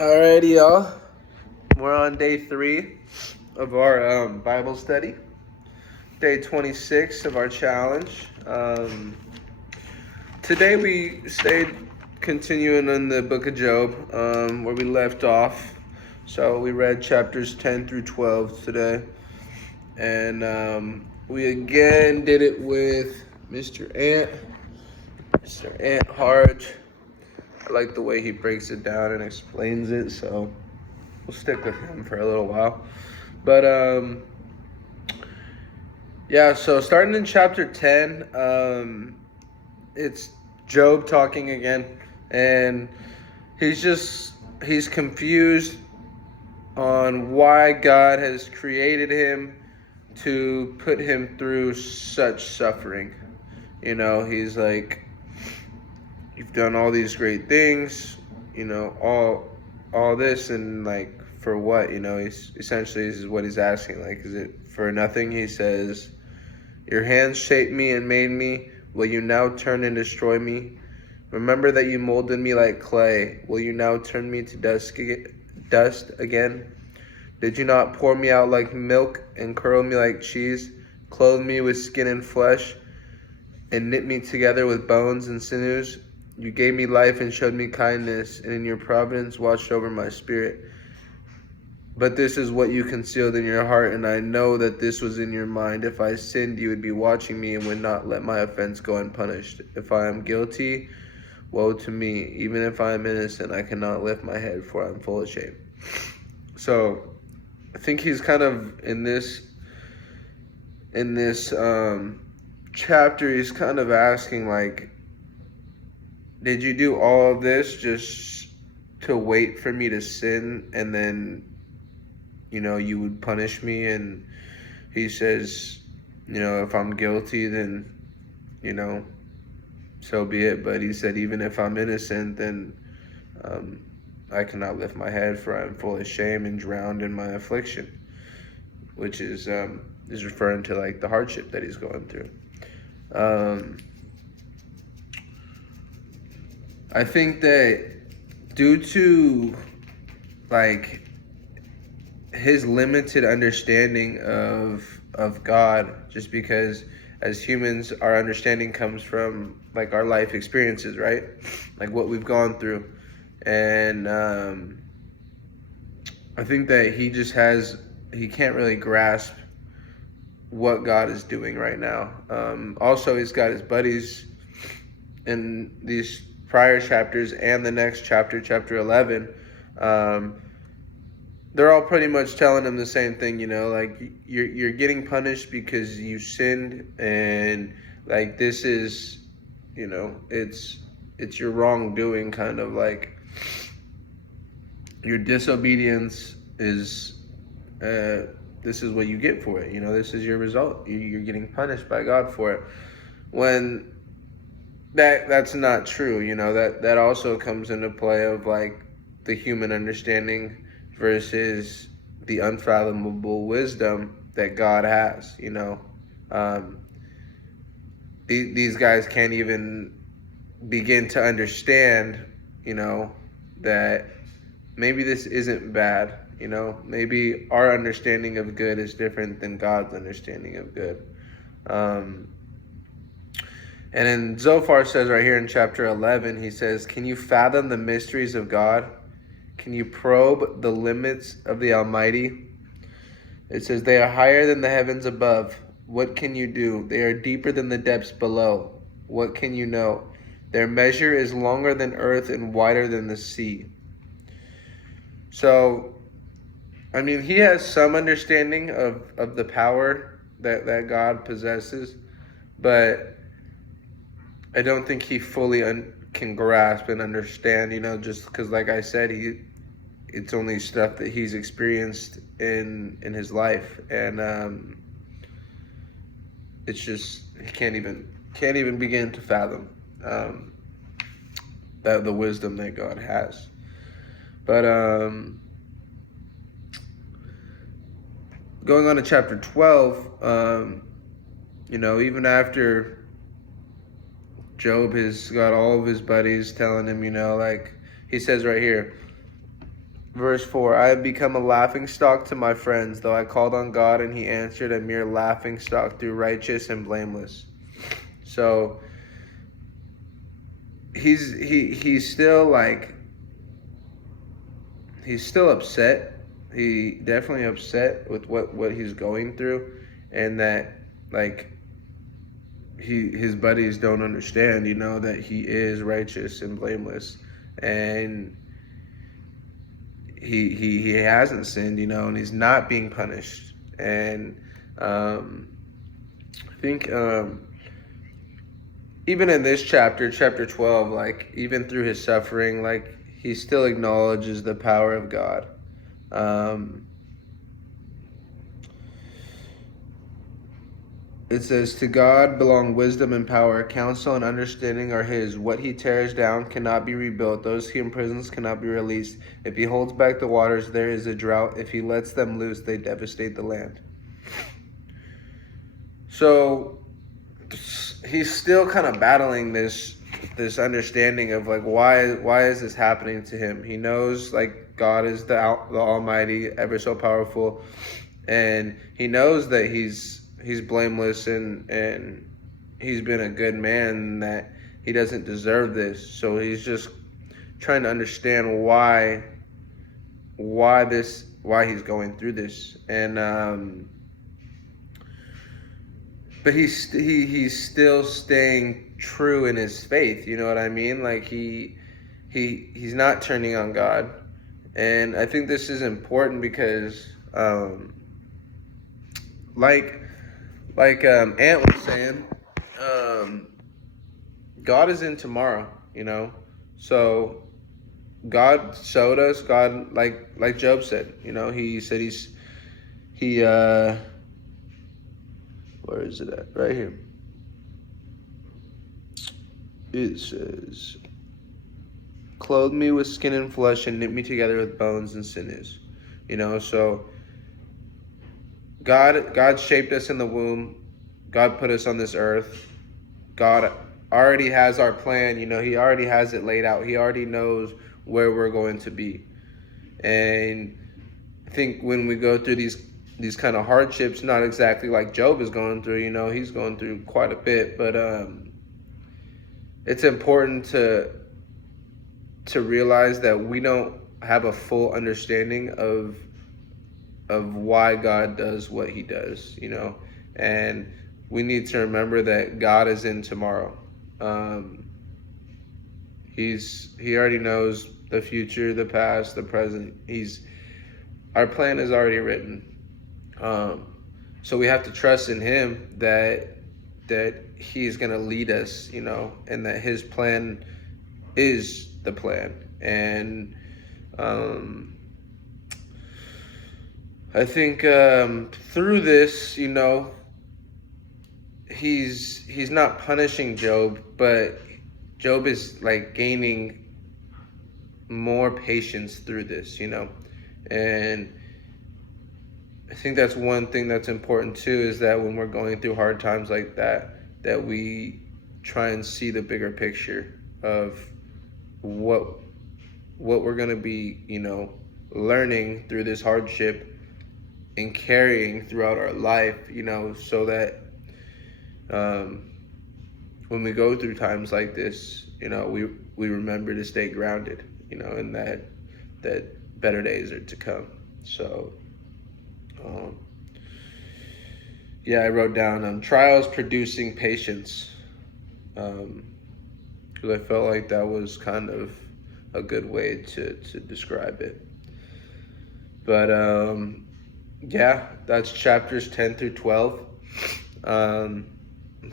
Alrighty, y'all. We're on day 3 of our Bible study. Day 26 of our challenge. Today we stayed continuing in the book of Job, where we left off. So we read chapters 10 through 12 today. And we again did it with Mr. Ant Harge. I like the way he breaks it down and explains it, so we'll stick with him for a little while. But yeah, so starting in chapter 10, it's Job talking again, and he's confused on why God has created him to put him through such suffering. You know, he's like, you've done all these great things, you know, all this, and like, for what? You know, he's essentially, this is what he's asking. Like, is it for nothing? He says, your hands shaped me and made me. Will you now turn and destroy me? Remember that you molded me like clay. Will you now turn me to dust again? Did you not pour me out like milk and curl me like cheese, clothe me with skin and flesh, and knit me together with bones and sinews? You gave me life and showed me kindness, and in your providence watched over my spirit. But this is what you concealed in your heart, and I know that this was in your mind. If I sinned, you would be watching me and would not let my offense go unpunished. If I am guilty, woe to me. Even if I am innocent, I cannot lift my head, for I am full of shame. So I think he's kind of in this chapter, he's kind of asking, like, did you do all of this just to wait for me to sin, and then, you know, you would punish me? And he says, you know, if I'm guilty, then, you know, so be it. But he said, even if I'm innocent, then I cannot lift my head, for I am full of shame and drowned in my affliction, which is referring to like the hardship that he's going through. I think that due to like his limited understanding of God, just because as humans our understanding comes from like our life experiences, right? Like what we've gone through. And I think that he can't really grasp what God is doing right now. Also, he's got his buddies in these prior chapters and the next chapter, chapter 11. They're all pretty much telling him the same thing, you know, like you're getting punished because you sinned, and like this is, you know, it's your wrongdoing, kind of like your disobedience is this is what you get for it. You know, this is your result. You're getting punished by God for it. When that's not true. You know, that also comes into play of like the human understanding versus the unfathomable wisdom that God has. You know, these guys can't even begin to understand, you know, that maybe this isn't bad. You know, maybe our understanding of good is different than God's understanding of good. And then Zophar says right here in chapter 11, he says, can you fathom the mysteries of God? Can you probe the limits of the Almighty? It says, they are higher than the heavens above. What can you do? They are deeper than the depths below. What can you know? Their measure is longer than earth and wider than the sea. So, I mean, he has some understanding of the power that God possesses, but I don't think he fully can grasp and understand, you know, just because, like I said, it's only stuff that he's experienced in his life, and it's just he can't even begin to fathom that the wisdom that God has. But going on to chapter 12, you know, even after Job has got all of his buddies telling him, you know, like he says right here, Verse 4, I have become a laughing stock to my friends, though I called on God and he answered, a mere laughing stock through righteous and blameless. So he's still like, he's still upset. He definitely upset with what he's going through, and that like his buddies don't understand, that he is righteous and blameless, and he hasn't sinned, and he's not being punished. And I think even in this chapter 12, like even through his suffering, like he still acknowledges the power of God. It says, to God belong wisdom and power. Counsel and understanding are his. What he tears down cannot be rebuilt. Those he imprisons cannot be released. If he holds back the waters, there is a drought. If he lets them loose, they devastate the land. So he's still kind of battling this understanding of like why is this happening to him. He knows like God is the Almighty, ever so powerful, and he knows that he's blameless and he's been a good man, that he doesn't deserve this. So he's just trying to understand why he's going through this. And but he's still staying true in his faith, you know what I mean? Like he's not turning on God. And I think this is important because like Ant was saying, God is in tomorrow, so God showed us, God, like Job said, he said where is it at? Right here. It says, clothe me with skin and flesh and knit me together with bones and sinews. So God shaped us in the womb. God put us on this earth. God already has our plan. He already has it laid out. He already knows where we're going to be. And I think when we go through these kind of hardships, not exactly like Job is going through, he's going through quite a bit, but it's important to realize that we don't have a full understanding of why God does what he does, and we need to remember that God is in tomorrow. He already knows the future, the past, the present. Our plan is already written. So we have to trust in him that he's going to lead us, and that his plan is the plan. And I think through this, he's not punishing Job, but Job is like gaining more patience through this, and I think that's one thing that's important too, is that when we're going through hard times like that we try and see the bigger picture of what we're going to be, learning through this hardship and carrying throughout our life, so that when we go through times like this, we remember to stay grounded, and that better days are to come. So I wrote down trials producing patience, because I felt like that was kind of a good way to describe it. But that's chapters 10 through 12. I'm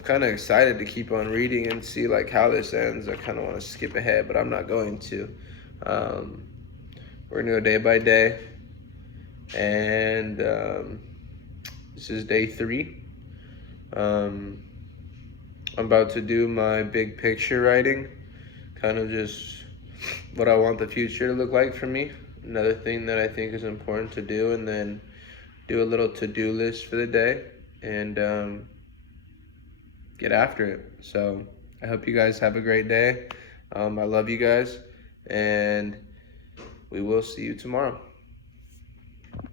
kind of excited to keep on reading and see like how this ends. I kind of want to skip ahead, but I'm not going to. We're gonna go day by day, and this is day 3. I'm about to do my big picture writing, kind of just what I want the future to look like for me. Another thing that I think is important to do, and then do a little to-do list for the day, and get after it. So I hope you guys have a great day. I love you guys, and we will see you tomorrow.